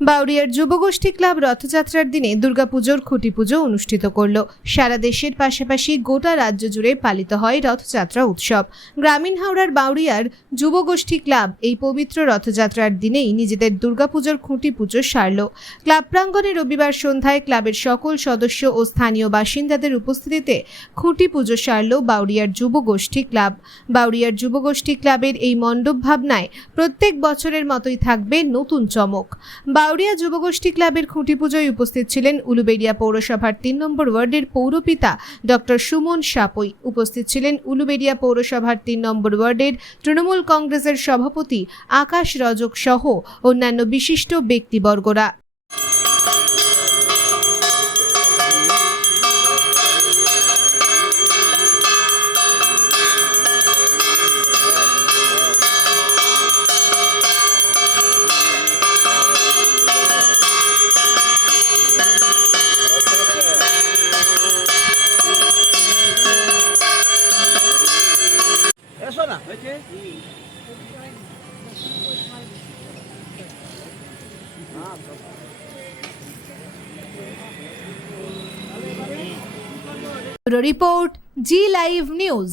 বাউরিয়ার যুবগোষ্ঠী club রথযাত্রার দিনে দুর্গাপুজোর খুঁটি পুজো অনুষ্ঠিত করল। সারা দেশের পাশাপাশি গোটা রাজ্য জুড়ে পালিত হয় রথযাত্রা উৎসব। গ্রামীণ হাওড়ার বাউরিয়ার যুবগোষ্ঠী ক্লাব এই পবিত্র রথযাত্রার দিনেই নিজেদের দুর্গাপুজোর খুঁটি পুজো সারল। ক্লাব প্রাঙ্গণে রবিবার সন্ধ্যায় ক্লাবের সকল সদস্য ও স্থানীয় বাসিন্দাদের উপস্থিতিতে খুঁটি পুজো সারল বাউরিয়ার যুবগোষ্ঠী ক্লাব। বাউরিয়ার যুবগোষ্ঠী ক্লাবের এই মণ্ডপ ভাবনায় প্রত্যেক বছরের মতোই থাকবে নতুন চমক। বাউরিয়া যুবগোষ্ঠী ক্লাবের খুঁটি পুজোয় উপস্থিত ছিলেন উলুবেড়িয়া পৌরসভার তিন নম্বর ওয়ার্ডের পৌরপিতা ডক্টর সুমন সাপই। উপস্থিত ছিলেন উলুবেড়িয়া পৌরসভার তিন নম্বর ওয়ার্ডের তৃণমূল কংগ্রেসের সভাপতি আকাশ রজক সহ অন্যান্য বিশিষ্ট ব্যক্তিবর্গরা। এসো না রিপোর্ট জি লাইভ নিউজ